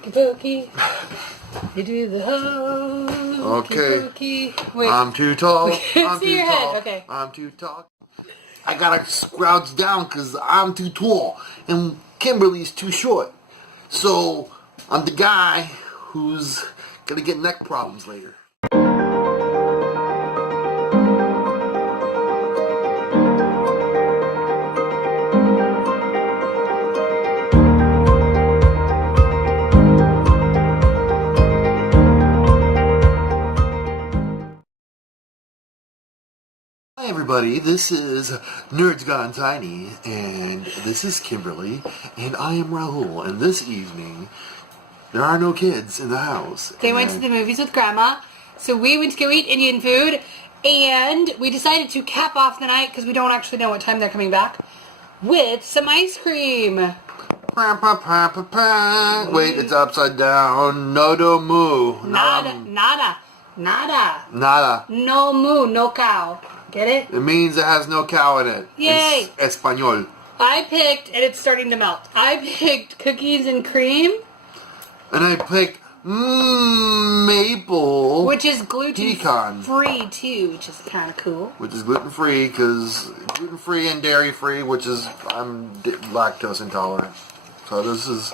hokey pokey. You do the hokey pokey. Wait. I'm too tall. I'm too tall. Okay. I'm too tall. I gotta crouch down because I'm too tall and Kimberly's too short. So I'm the guy who's gonna get neck problems later. Hi everybody, this is Nerds Gone Tiny, and this is Kimberly, and I am Rahul, and this evening, there are no kids in the house. They went to the movies with Grandma, so we went to go eat Indian food, and we decided to cap off the night, because we don't actually know what time they're coming back, with some ice cream. Wait, it's upside down. Nada Moo. Nada. No moo, no cow. Get it? It means it has no cow in it. Yay! It's Espanol. I picked, and it's starting to melt, I picked cookies and cream. And I picked maple. Which is gluten pecan free too, which is kind of cool. Which is gluten free, because gluten free and dairy free, which is, I'm lactose intolerant. So this is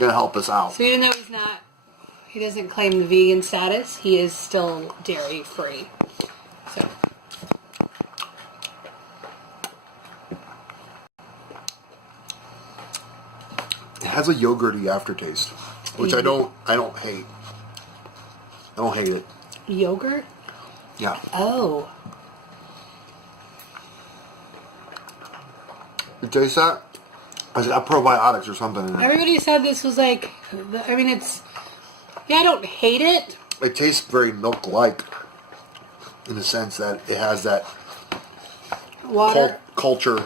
going to help us out. So even though he doesn't claim the vegan status, he is still dairy free. So. It has a yogurty aftertaste, which I don't hate. I don't hate it. Yogurt? Yeah. Oh. You taste that? It's got probiotics or something in it. Everybody said this was like, I don't hate it. It tastes very milk-like, in the sense that it has that Water. Culture.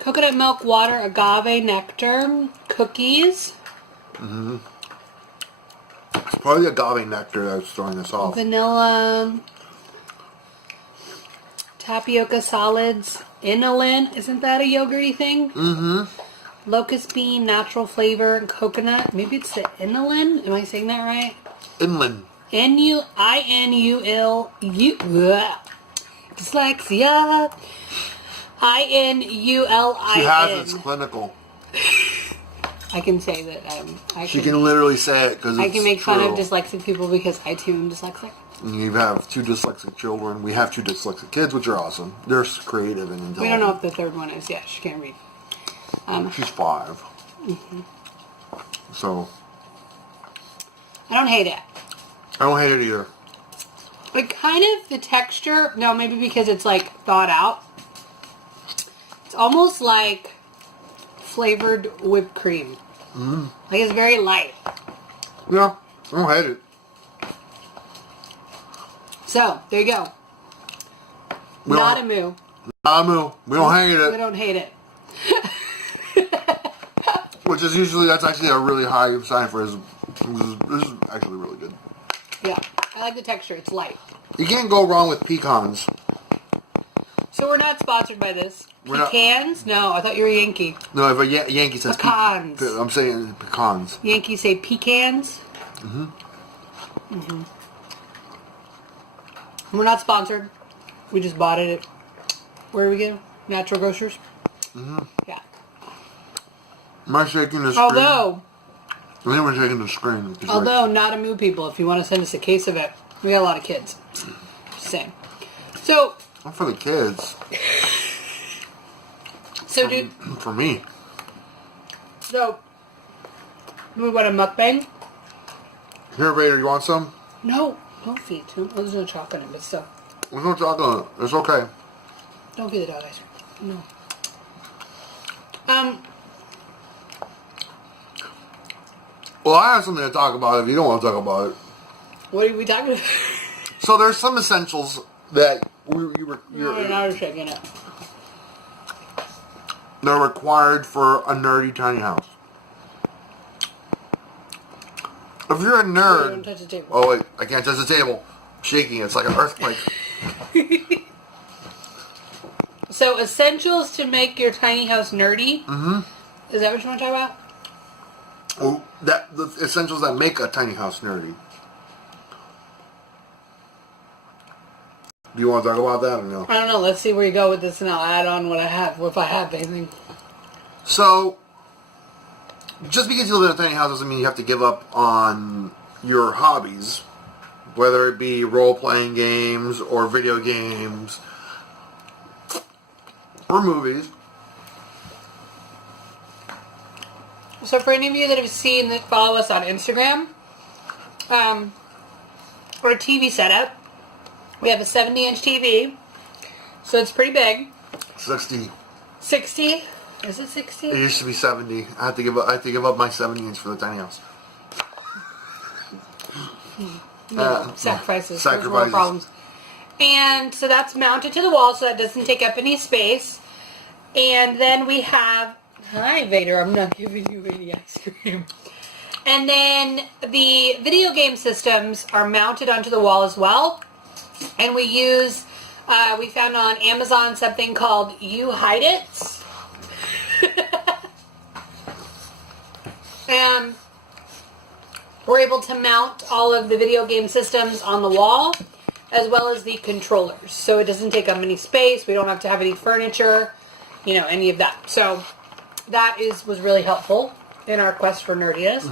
Coconut milk, water, agave nectar, cookies. Mm-hmm. It's probably the agave nectar that's throwing us off. Vanilla. Tapioca solids. Inulin. Isn't that a yogurty thing? Mm-hmm. Locust bean, natural flavor, and coconut. Maybe it's the inulin. Am I saying that right? Inulin. N-U-I-N-U-L-U. Dyslexia. I-N-U-L-I-N. She has it's clinical. I can say that she can literally say it because I can make fun of dyslexic people because I too am dyslexic. And you have 2 dyslexic children. We have 2 dyslexic kids, which are awesome. They're creative and intelligent. We don't know if the third one is. Yeah, she can't read. She's 5. Mm-hmm. So. I don't hate it. I don't hate it either. But kind of the texture, no, maybe because it's like thawed out. It's almost like flavored whipped cream. Mm. Like it's very light. Yeah, I don't hate it. So, there you go. Nada Moo. Nada Moo. We don't hate it. We don't hate it. Which is usually, that's actually a really high sign for this. This is actually really good. Yeah, I like the texture. It's light. You can't go wrong with pecans. So we're not sponsored by this. Pecans? No, I thought you were Yankee. No, if a Yankee says pecans. I'm saying pecans. Yankees say pecans. Mm-hmm. Mm-hmm. We're not sponsored. We just bought it at, where are we getting? Natural Grocers? Mm-hmm. Yeah. Am I shaking the screen? Although, I think we're shaking the screen. Although, Nada Moo people, if you want to send us a case of it, we got a lot of kids. Just saying. So. Not for the kids. So, dude. For me. So, we want a mukbang? Here, Vader, you want some? No. Don't feed it to him. There's no chocolate in it, but still. There's no chocolate in it. It's okay. Don't feed the dog ice cream. No. Well, I have something to talk about if you don't want to talk about it. What are we talking about? So there's some essentials that you're shaking it. They're required for a nerdy tiny house. If you're a nerd... Don't touch the table. Oh, wait. I can't touch the table. I'm shaking it. It's like an earthquake. So, essentials to make your tiny house nerdy? Mm-hmm. Is that what you want to talk about? the essentials that make a tiny house nerdy. Do you want to talk about that or no? I don't know. Let's see where you go with this, and I'll add on what I have, if I have anything. So, just because you live in a tiny house doesn't mean you have to give up on your hobbies, whether it be role-playing games or video games or movies. So for any of you that have seen that follow us on Instagram, our TV setup, we have a 70-inch TV, so it's pretty big. 60. 60? Is it 60? It used to be 70. I have to give up my 70-inch for the tiny house. Sacrifices. There's more problems. And so that's mounted to the wall, so that doesn't take up any space. And then we have... Hi, Vader. I'm not giving you any ice cream. And then the video game systems are mounted onto the wall as well. And we use... we found on Amazon something called You Hide It. And we're able to mount all of the video game systems on the wall, as well as the controllers. So it doesn't take up any space. We don't have to have any furniture, you know, any of that. So that was really helpful in our quest for nerdiness.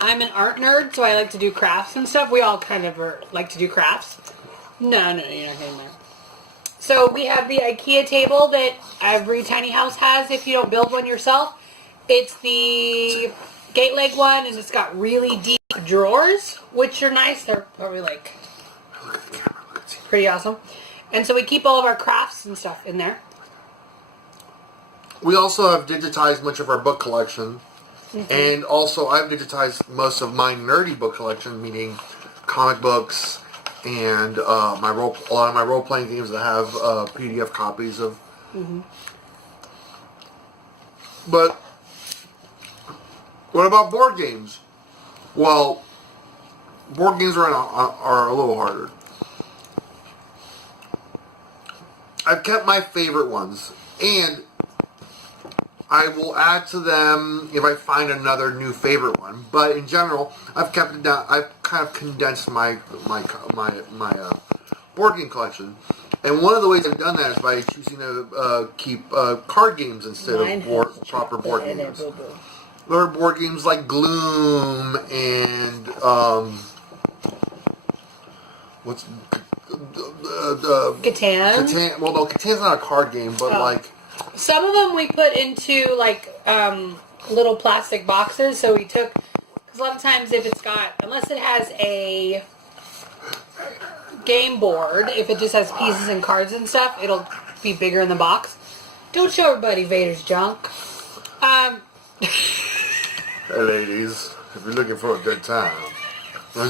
I'm an art nerd, so I like to do crafts and stuff. We all kind of like to do crafts. No, you're not getting there. So we have the IKEA table that every tiny house has if you don't build one yourself. It's the gate leg one, and it's got really deep drawers, which are nice. They're probably like pretty awesome. And so we keep all of our crafts and stuff in there. We also have digitized much of our book collection. And also I've digitized most of my nerdy book collection, meaning comic books and a lot of my role-playing games that have PDF copies of. But what about board games? Well, board games are a little harder. I've kept my favorite ones, and I will add to them if I find another new favorite one. But in general, I've kept it down. I've kind of condensed my board game collection. And one of the ways I've done that is by choosing to keep card games instead of proper board games. There are board games like Gloom and Catan. Catan. Well, no, Catan's not a card game, but like. Some of them we put into like little plastic boxes. So we took, because a lot of times if it's got, unless it has a game board, if it just has pieces and cards and stuff, it'll be bigger in the box. Don't show everybody Vader's junk. Hey ladies, if you're looking for a good time. No.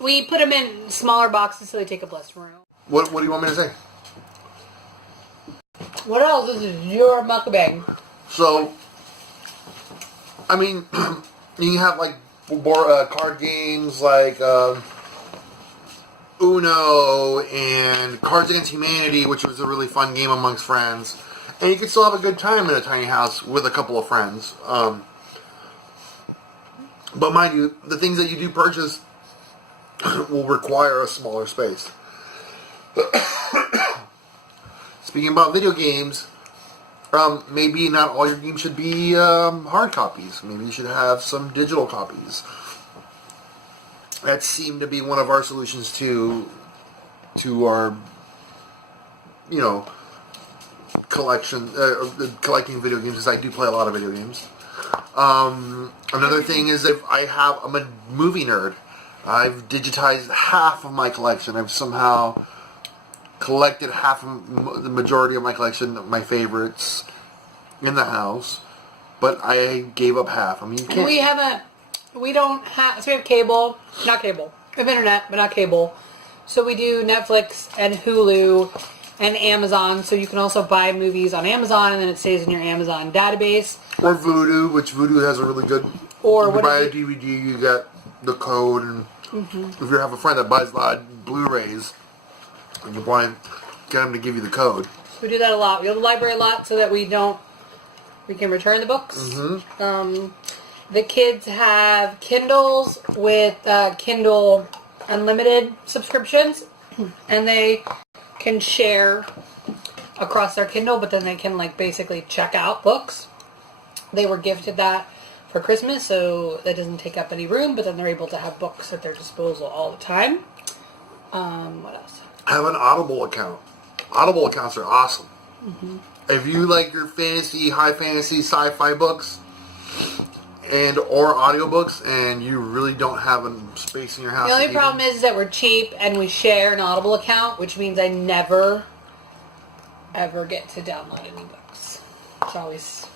We put them in smaller boxes so they take up less room. What do you want me to say? What else? This is your mukbang. So, I mean, you have like card games like Uno and Cards Against Humanity, which was a really fun game amongst friends. And you can still have a good time in a tiny house with a couple of friends. But mind you, the things that you do purchase will require a smaller space. Speaking about video games, maybe not all your games should be hard copies. Maybe you should have some digital copies. That seemed to be one of our solutions to our, collecting video games, because I do play a lot of video games. Another thing is if I'm a movie nerd. I've digitized half of my collection. I've somehow collected the majority of my collection, my favorites, in the house. But I gave up half. I mean, you can't... So we have cable, not cable. We have internet, but not cable. So we do Netflix and Hulu and Amazon. So you can also buy movies on Amazon, and then it stays in your Amazon database. Or Vudu, which Vudu has a really good... Or you buy a DVD, you get the code, and if you have a friend that buys a lot of Blu-rays, and you buy get them to give you the code. We do that a lot. We go to the library a lot so that we can return the books. Mm-hmm. The kids have Kindles with Kindle Unlimited subscriptions, and they can share across their Kindle, but then they can like basically check out books. They were gifted that for Christmas, so that doesn't take up any room, but then they're able to have books at their disposal all the time. What else? I have an Audible account. Audible accounts are awesome. Mm-hmm. If you like your fantasy, high fantasy, sci-fi books and or audiobooks, and you really don't have a space in your house. The only problem is that we're cheap and we share an Audible account, which means I never, ever get to download any books. It's always...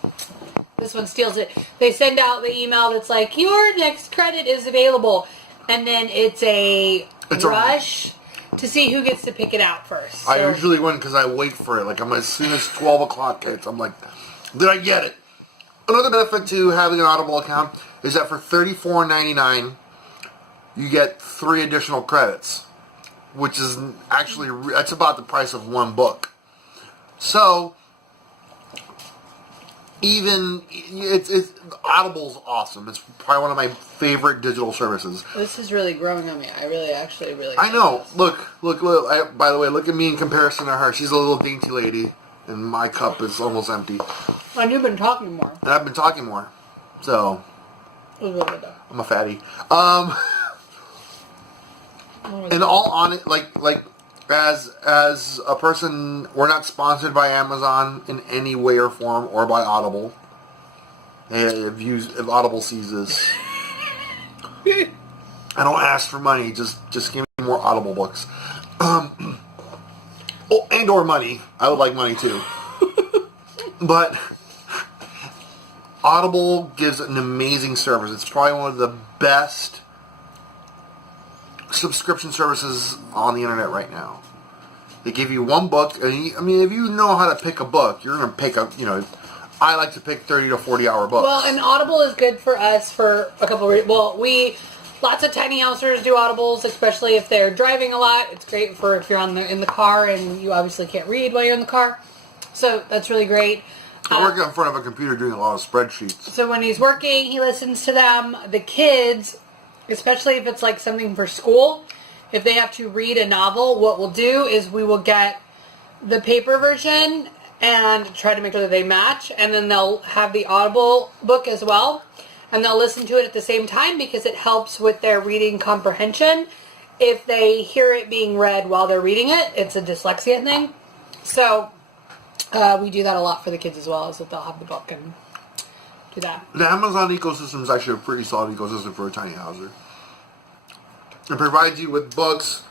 This one steals it. They send out the email that's like, your next credit is available. And then it's a rush to see who gets to pick it out first. So, I usually win because I wait for it. Like, as soon as 12 o'clock hits, I'm like, did I get it? Another benefit to having an Audible account is that for $34.99, you get 3 additional credits, which is actually, that's about the price of one book. So, even it's Audible's awesome. It's probably one of my favorite digital services. This is really growing on me. I really I know. Look. By the way, look at me in comparison to her. She's a little dainty lady, and my cup is almost empty. And you've been talking more. And I've been talking more, so I'm a fatty. In all honest, like as a person, we're not sponsored by Amazon in any way or form, or by Audible. If Audible sees this, I don't ask for money. Just give me more Audible books, and or money. I would like money too, but Audible gives an amazing service. It's probably one of the best subscription services on the internet right now. They give you one book. I mean, if you know how to pick a book, you're going to pick up, I like to pick 30 to 40 hour books. Well, and Audible is good for us for a couple of reasons. Well, lots of tiny housers do Audibles, especially if they're driving a lot. It's great for if you're in the car and you obviously can't read while you're in the car. So that's really great. I work in front of a computer doing a lot of spreadsheets. So when he's working, he listens to them. The kids, especially if it's like something for school, if they have to read a novel, what we'll do is we will get the paper version and try to make sure that they match, and then they'll have the Audible book as well, and they'll listen to it at the same time because it helps with their reading comprehension. If they hear it being read while they're reading it, it's a dyslexia thing. So we do that a lot for the kids as well, is that they'll have the book and do that. The Amazon ecosystem is actually a pretty solid ecosystem for a tiny houser. It provides you with books.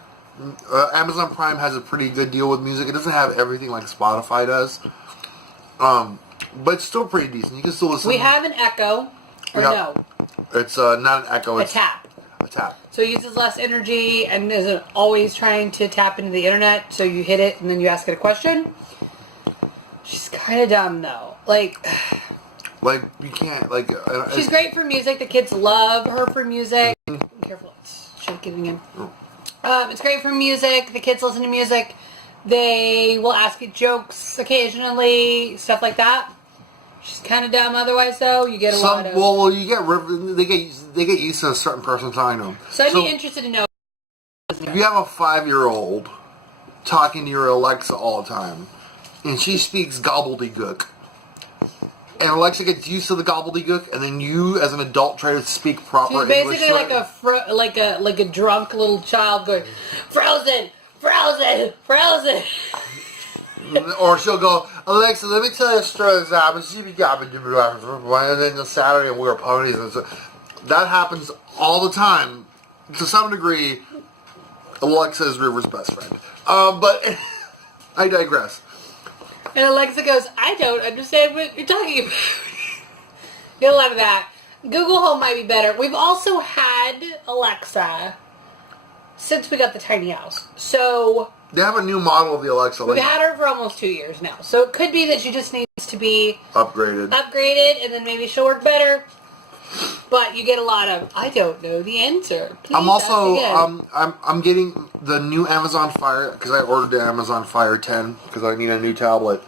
Amazon Prime has a pretty good deal with music. It doesn't have everything like Spotify does. But it's still pretty decent. You can still listen. We have an Echo. No? It's not an Echo. It's a tap. A tap. So it uses less energy and isn't always trying to tap into the internet. So you hit it and then you ask it a question. She's kind of dumb though. Like you can't she's great for music. The kids love her for music. Be careful, it's getting in. It's great for music. The kids listen to music. They will ask you jokes occasionally, stuff like that. She's kind of dumb. Otherwise, though, you get a lot of. Well, they get used to a certain person talking to them. So I'd be interested to know. If you have a 5-year-old talking to your Alexa all the time, and she speaks gobbledygook, and Alexa gets used to the gobbledygook, and then you, as an adult, try to speak proper English. She's basically like a drunk little child going, "Frozen, frozen, frozen." Or she'll go, "Alexa, let me tell you a story that's happened." And then the Saturday we were ponies, and so that happens all the time. To some degree, Alexa is River's best friend. But I digress. And Alexa goes, "I don't understand what you're talking about." Get a lot of that. Google Home might be better. We've also had Alexa since we got the tiny house. So they have a new model of the Alexa. We've had her for almost 2 years now. So it could be that she just needs to be upgraded, and then maybe she'll work better. But you get a lot of, I don't know the answer. Please I'm also ask again. I'm getting the new Amazon Fire because I ordered the Amazon Fire 10 because I need a new tablet.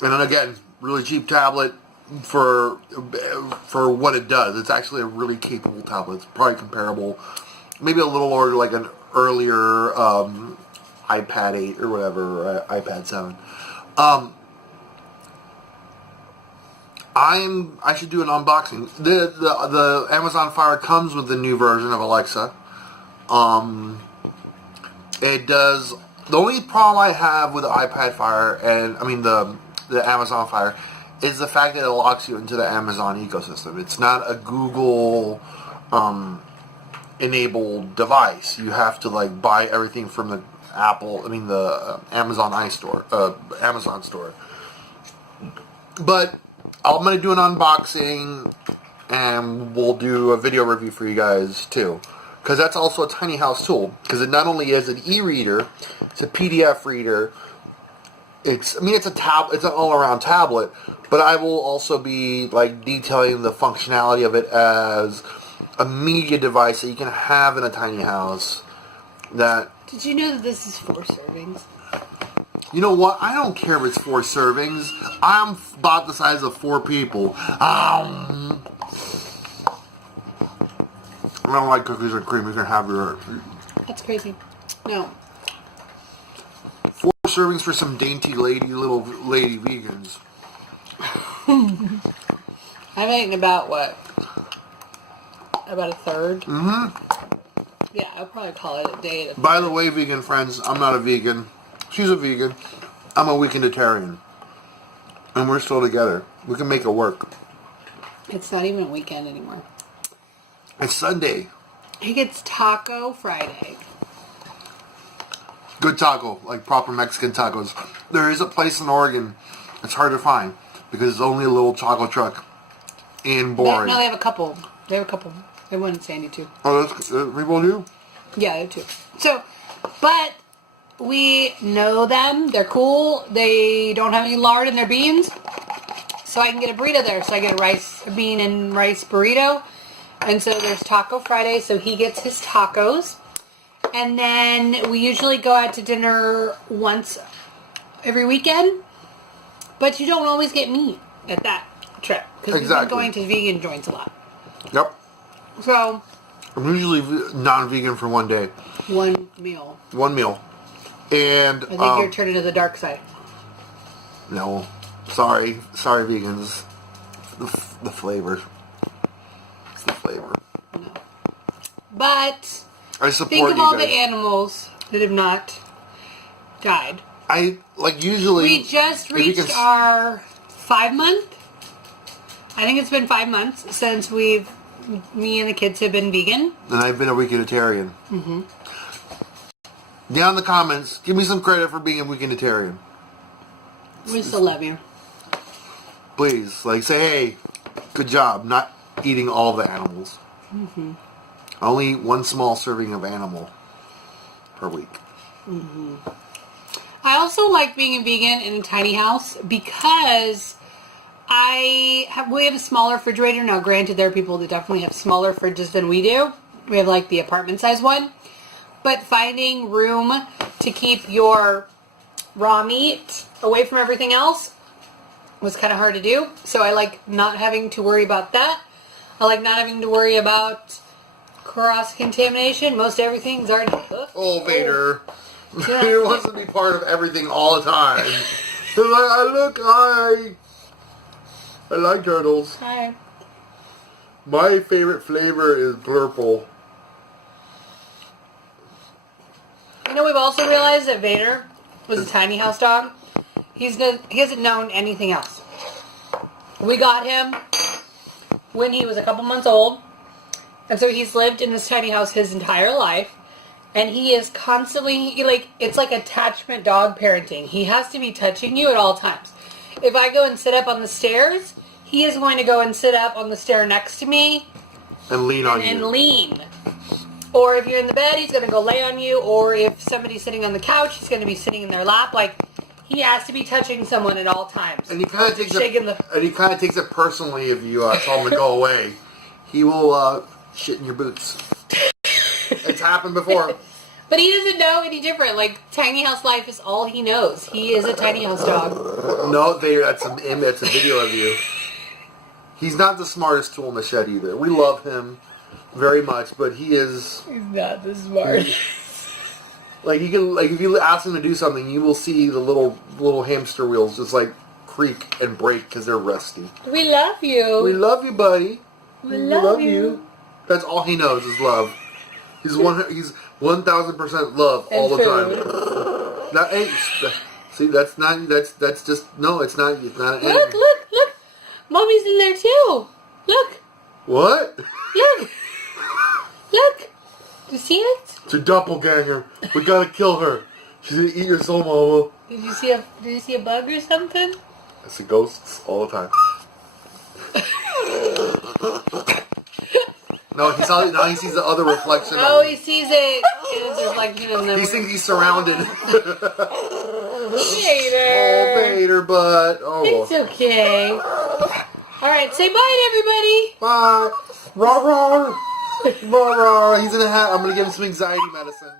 And then again, really cheap tablet for what it does. It's actually a really capable tablet. It's probably comparable, maybe a little lower to like an earlier iPad 8 or whatever, or iPad 7. I should do an unboxing. The Amazon Fire comes with the new version of Alexa. It does. The only problem I have with the iPad Fire and the Amazon Fire is the fact that it locks you into the Amazon ecosystem. It's not a Google enabled device. You have to like buy everything from the the Amazon Amazon store. But I'm going to do an unboxing, and we'll do a video review for you guys, too. Because that's also a tiny house tool. Because it not only is an e-reader, it's a PDF reader. It's an all-around tablet. But I will also be, like, detailing the functionality of it as a media device that you can have in a tiny house. Did you know that this is 4 servings? You know what? I don't care if it's 4 servings. I'm about the size of 4 people. I don't like cookies and cream. You can have your... That's crazy. No. 4 servings for some dainty little lady vegans. I'm eating about, what? About a third? Mm-hmm. Yeah, I'll probably call it a day. By the way, vegan friends, I'm not a vegan. She's a vegan. I'm a weekenditarian. And we're still together. We can make it work. It's not even a weekend anymore. It's Sunday. He gets Taco Friday. Good taco, like proper Mexican tacos. There is a place in Oregon. It's hard to find because it's only a little taco truck in Boring. No, they have a couple. They have a couple. They have one in Sandy too. Oh, that's people do? Yeah, they have 2. So, but we know them. They're cool. They don't have any lard in their beans. So I can get a burrito there. So I get a bean and rice burrito. And so there's Taco Friday. So he gets his tacos. And then we usually go out to dinner once every weekend. But you don't always get meat at that trip. Because we've been going to vegan joints a lot. Yep. So I'm usually non-vegan for one day. One meal. One meal. And I think you're turning to the dark side. No. Sorry, vegans. The flavor. It's the flavor. No. But I support think of you all guys. the animals that have not died. Usually... We just reached our 5 month. I think it's been 5 months since me and the kids have been vegan. And I've been a weekenditarian. Mm-hmm. Down in the comments, give me some credit for being a weekenditarian. We still love you. Please, say, hey, good job not eating all the animals. Mm-hmm. Only one small serving of animal per week. Mm-hmm. I also like being a vegan in a tiny house because we have a smaller refrigerator. Now, granted, there are people that definitely have smaller fridges than we do. We have the apartment size one. But finding room to keep your raw meat away from everything else was kind of hard to do. So I like not having to worry about that. I like not having to worry about cross-contamination. Most everything's already cooked. Oh, Vader. Vader wants to be part of everything all the time. I like turtles. Hi. My favorite flavor is Blurple. We've also realized that Vader was a tiny house dog. He hasn't known anything else. We got him when he was a couple months old. And so he's lived in this tiny house his entire life. And he is constantly, it's like attachment dog parenting. He has to be touching you at all times. If I go and sit up on the stairs, he is going to go and sit up on the stair next to me. And lean on you. And lean. Or if you're in the bed, he's going to go lay on you. Or if somebody's sitting on the couch, he's going to be sitting in their lap. He has to be touching someone at all times. And he kind of takes shaking it personally if you tell him to go away. He will shit in your boots. It's happened before. But he doesn't know any different. Like, tiny house life is all he knows. He is a tiny house dog. No, that's a video of you. He's not the smartest tool in the shed either. We love him very much, but he is... He's not the smartest. Like, if you ask him to do something, you will see the little hamster wheels just, like, creak and break because they're rusty. We love you. We love you, buddy. We love you. That's all he knows is love. He's 1,000% love all the time. See, that's just no. It's not an enemy. Look! Mommy's in there too. Look. What? Look. Do you see it? It's a doppelganger. We gotta kill her. She's gonna eat your soul, Mama. Did you see a bug or something? I see ghosts all the time. No, he sees the other reflection. Oh, he sees it. It's reflecting in the... He thinks he's surrounded. Vader. Oh, Vader, butt. Oh. It's okay. All right, say bye to everybody. Bye. Rah, rah. Rah, rah. He's in a hat. I'm going to give him some anxiety medicine.